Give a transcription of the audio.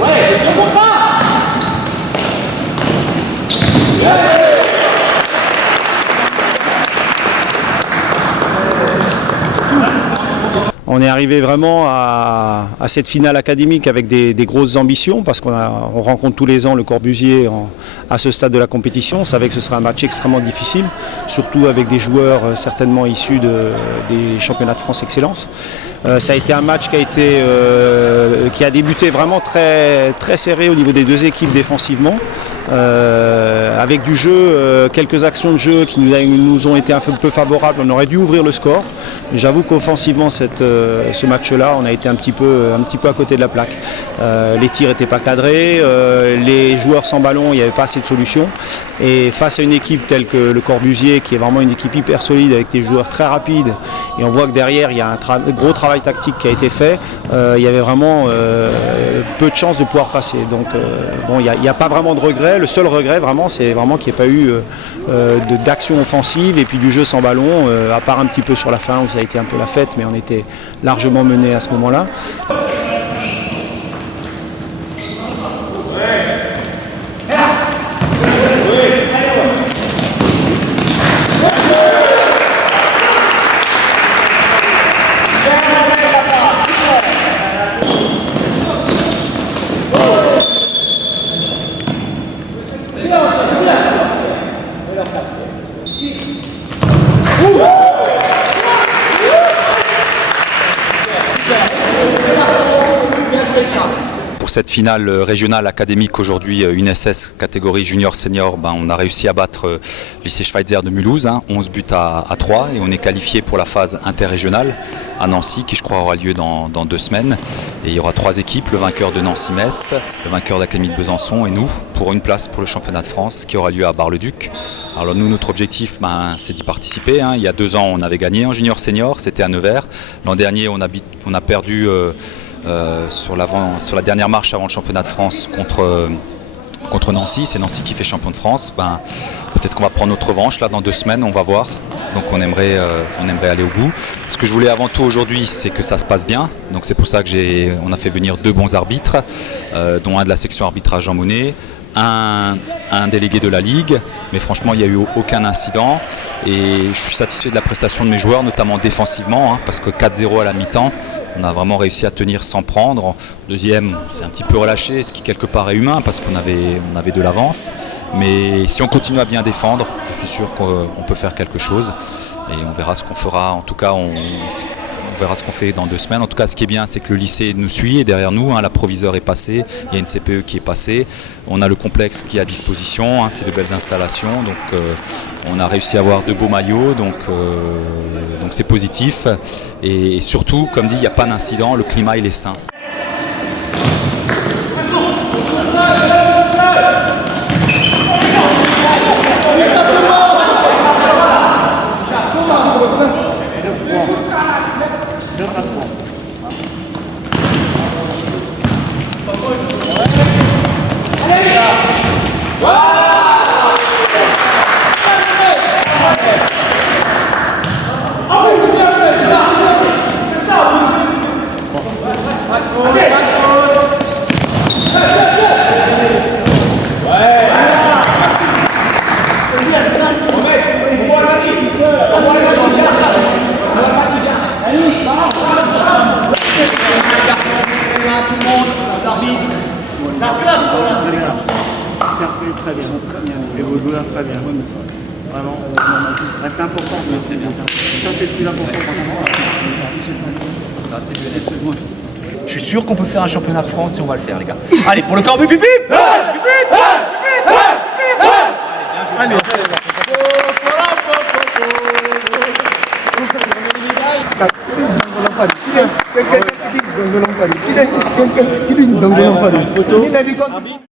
Ouais, le contrat. On est arrivé vraiment à cette finale académique avec des grosses ambitions parce qu'on rencontre tous les ans le Corbusier à ce stade de la compétition. On savait que ce serait un match extrêmement difficile, surtout avec des joueurs certainement issus des championnats de France Excellence. Ça a été un match qui a débuté vraiment très, très serré au niveau des deux équipes défensivement. Avec du jeu, quelques actions de jeu qui nous ont été un peu favorables. On aurait dû ouvrir le score. J'avoue qu'offensivement, ce match-là, on a été un petit peu à côté de la plaque. Les tirs n'étaient pas cadrés, les joueurs sans ballon, il n'y avait pas assez de solutions. Et face à une équipe telle que le Corbusier, qui est vraiment une équipe hyper solide avec des joueurs très rapides, et on voit que derrière, il y a un gros travail tactique qui a été fait, il y avait vraiment peu de chances de pouvoir passer. Donc bon, il n'y a pas vraiment de regret. Le seul regret, vraiment, c'est vraiment qu'il n'y ait pas eu d'action offensive et puis du jeu sans ballon, à part un petit peu sur la fin où ça a été un peu la fête, mais on était largement mené à ce moment-là. Pour cette finale régionale académique aujourd'hui, une SS catégorie junior-senior, on a réussi à battre le lycée Schweitzer de Mulhouse, 11 buts à 3, et on est qualifié pour la phase interrégionale à Nancy qui je crois aura lieu dans 2 semaines. Et il y aura 3 équipes, le vainqueur de Nancy-Metz, le vainqueur d'Académie de Besançon et nous pour une place pour le championnat de France qui aura lieu à Bar-le-Duc. Alors nous, notre objectif, c'est d'y participer. Il y a 2 ans, on avait gagné en junior-senior, c'était à Nevers. L'an dernier, on a perdu sur la dernière marche avant le championnat de France contre Nancy. C'est Nancy qui fait champion de France. Peut-être qu'on va prendre notre revanche là dans 2 semaines, on va voir. Donc on aimerait aller au bout. Ce que je voulais avant tout aujourd'hui, c'est que ça se passe bien. Donc c'est pour ça que on a fait venir 2 bons arbitres, dont un de la section arbitrage Jean Monnet, un délégué de la Ligue, mais franchement il n'y a eu aucun incident et je suis satisfait de la prestation de mes joueurs, notamment défensivement, parce que 4-0 à la mi-temps, on a vraiment réussi à tenir sans prendre. Deuxième, c'est un petit peu relâché, ce qui quelque part est humain parce qu'on avait de l'avance, mais si on continue à bien défendre, je suis sûr qu'on peut faire quelque chose et on verra ce qu'on fera. En tout cas, on verra ce qu'on fait dans 2 semaines. En tout cas, ce qui est bien, c'est que le lycée nous suit et derrière nous, la proviseure est passée, il y a une CPE qui est passée, on a le complexe qui est à disposition, c'est de belles installations, donc on a réussi à avoir 2 beaux maillots, donc c'est positif et surtout, comme dit, il n'y a pas d'incident, le climat il est sain. Très bien. Et vos joueurs très bien. Vraiment, c'est important. C'est bien. Ça, c'est le plus important. Ça, c'est bien. Je suis sûr qu'on peut faire un championnat de France et on va le faire, les gars. Allez, pour le Corbu, pipi. Allez, bien joué. Allez.